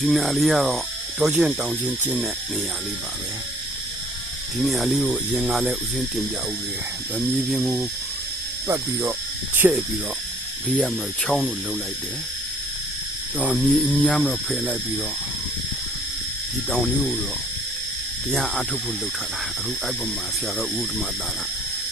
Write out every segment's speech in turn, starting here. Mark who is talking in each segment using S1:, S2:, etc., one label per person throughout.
S1: ဒီနေရာလေးကတော့တောချင်းတောင်ချင်းကျင်းတဲ့နေရာလေးပါပဲဒီနေရာလေးကိုအရင်ကလည်းဥစဉ်တင်ပြဦးတယ်ဗမြေပြင်ကိုပတ်ပြီးတော့ချဲ့ပြီးတော့ဘေးရမှာချောင်းလို့လုံလိုက်တယ်တော့မြေအများမှာဖယ်လိုက်ပြီးတော့ဒီတောင်လေးကိုတော့တရားအထုတ်ဖို့လုပ်ထားတာအခုအဲ့ပေါ်မှာဆရာတော်ဦးဓမ္မသားက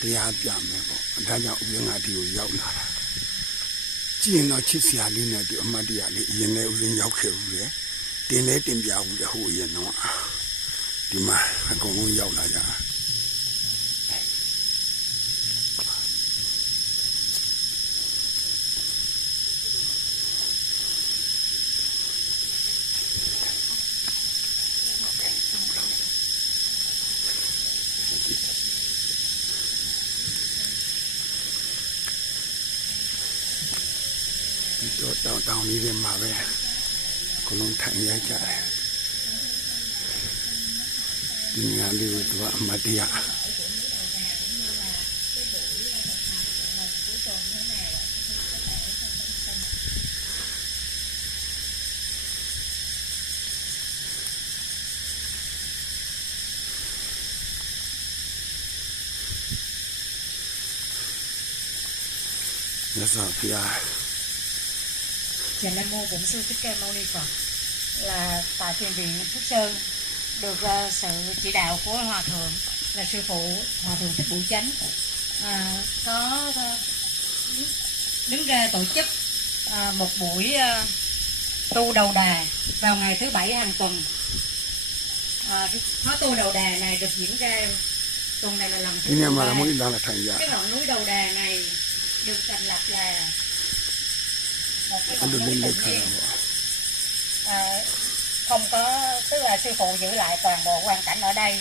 S1: တရားပြမယ်ပေါ့ဒါကြောင့်ဥပ္ပငါဒီကိုရောက်လာတာကြည့်ရင်တော့ချစ်စရာလေးနဲ့ဒီအမတ်တရားလေးအရင်လည်းဥစဉ်ရောက်ခဲ့ဦးတယ် တင်လဲတင်ပြဦးတယ်ဟိုအရင်တော့ဒီမှာအကုန်လုံးရောက်လာကြတာဒီတော့တောင်တောင်လေးတွေမှာပဲ အကုန်လုံးထိုင်ရကြတယ်ဒီညာ
S2: Trần Nam Mô Bổn Sư Thích Ca Mâu Ni Phật là tại thiền viện Phúc Sơn được uh, sự chỉ đạo của hòa thượng là sư phụ hòa thượng thích bửu chánh. À, có đứng, đứng ra tổ chức à, một buổi à, tu đầu đà vào ngày thứ bảy hàng tuần. À, khóa tu đầu đà này được diễn ra tuần này là lần thứ
S1: nhưng mà là muốn là thành
S2: cái ngọn núi đầu đà này được thành lập là một cái được
S1: lên được
S2: à, không có tức là sư phụ giữ lại toàn bộ quan cảnh ở đây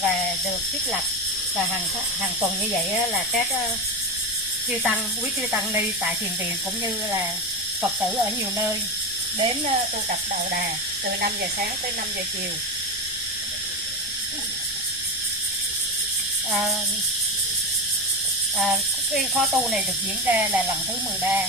S2: và được thiết lập. Và hàng hàng tuần như vậy là các ờ, chư tăng quý chư tăng đi tại thiền viện cũng như là phật tử ở nhiều nơi đến ờ, tu tập đầu đà từ 5 giờ sáng tới 5 giờ chiều. À, à, cái khóa tu này được diễn ra là lần thứ 13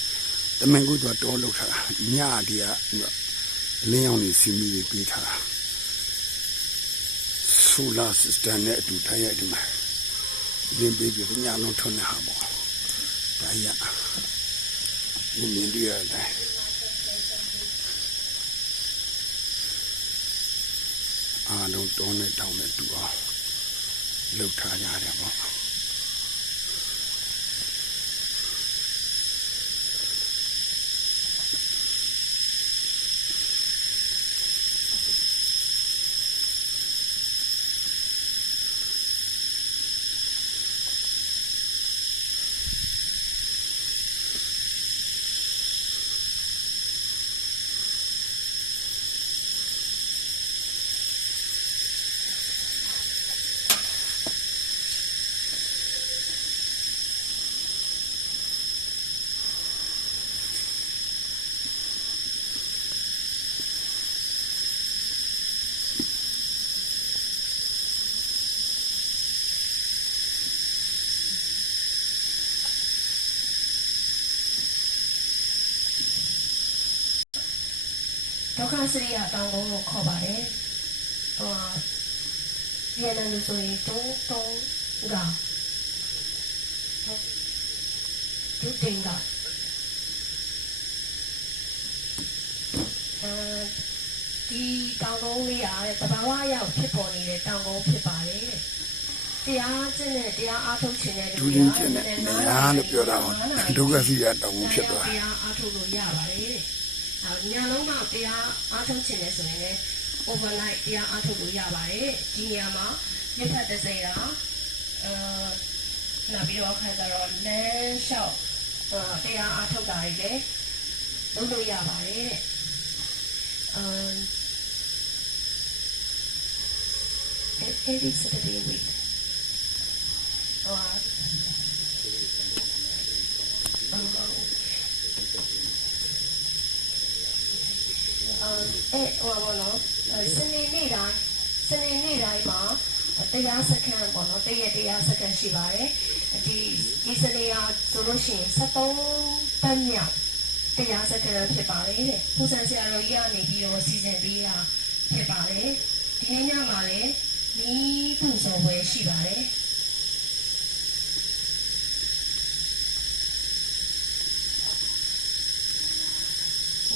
S1: တမန်ကူတော့တောလောက်ထားတာညဒီကအလင်းရောင်နေစီမီတွေပေးထားတာဆူလာစစတန်နဲ့အတူထိုင်ရဒီမှာရင်းပေးပြီးညလုံးထွန်းနေဟာပေါ့ဒါရဒီမြင်ဒီရတယ်အားလုံးတောင်းနဲ့တောင်းနဲ့တူအောင်လှုပ်ထားကြရတယ်ပေါ့
S3: ဒုက္ခစရိယတောင်းကုန်းကိုခေါ်ပါတယ်ဟိုပြန်တယ်လို့ဆိုရင်တုံးတုံးကဒုတင်ကအဲဒီတောင်ကုန်းလေးရတယ်တဘာဝရောက်ဖြစ်ပေါ်နေတဲ့တောင်ကုန်းဖြစ်ပါတယ်တဲ့တရားကျင့်တဲ့တရားအားထုတ်ခြင်းတဲ့
S1: ဒူးချင်းချင်းနဲ့နေရာလို့ပြောတာပေါ့ဒုက္ခစီရတောင်းမှုဖြစ်သွား
S3: တရားအားထုတ်လို့ရပါတယ်တဲ့။နောက် ညလုံးမှတရားအားထုတ်ခြင်းလဲဆိုရင်လည်း overnight တရားအားထုတ်လို့ရပါတယ်တဲ့။ဒီနေရာမှာမြစ်ဖက်တစ်စိတာအဲနောက်ပြီးတော့ခါကြတော့လမ်းလျှောက်အဲတရားအားထုတ်တာတွေလည်းလုပ်လို့ရပါတယ်တဲ့။အမ် every Saturday week ဟို အဲဟိုဘောနော်စနေနေ့တိုင်းစနေနေ့တိုင်းမှာတရားစခန်းပေါ့နော်တရက်တရားစခန်းရှိပါတယ်ဒီဒီစနေဟာဆိုလို့ရှိရင်73ပတ်မြောက်တရားစခန်းဖြစ်ပါတယ်တဲ့ပူဇန်ဆရာတော်ကြီးကနေပြီးတော့စီစဉ်ပေးတာဖြစ်ပါတယ်ဒီနေ့ညမှာလည်းဒီပူဇော်ပွဲရှိပါတယ်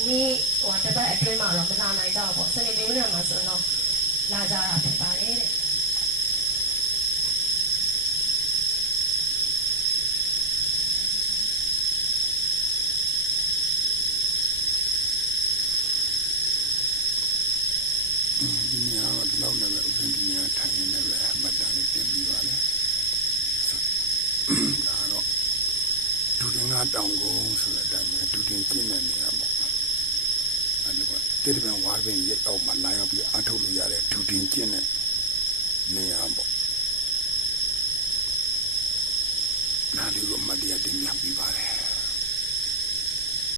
S3: ဒီဟိုတပတ်အတွင်းမှာတော့မလာနိုင်တော့ပေါ့စနေနေ့နေ့မှာဆိုတော့လာကြတာဖြစ်ပါတယ်တဲ့
S1: ဒီနေရာတော့ဒီလောက်နဲ့ပဲဥစဉ်ဒီနေရာထိုင်နေလည်းပဲမှတ်တမ်းလေးတင်ပြီးပါလေဒါတော့ဒူတင်ကတောင်ကုန်းဆိုတဲ့အတိုင်းပဲဒူတင်ကျင့်တဲ့နေရာပေါ့အဲ့လိုပါ တိရပံဝါပင်ရက်အောင်မှလာရောက်ပြီးအထုတ်လို့ရတဲ့ဒူတင်ကျင့်တဲ့နေရာပေါ့နားလေးကိုအမှတ်တရတင်ပြပြီးပါတယ်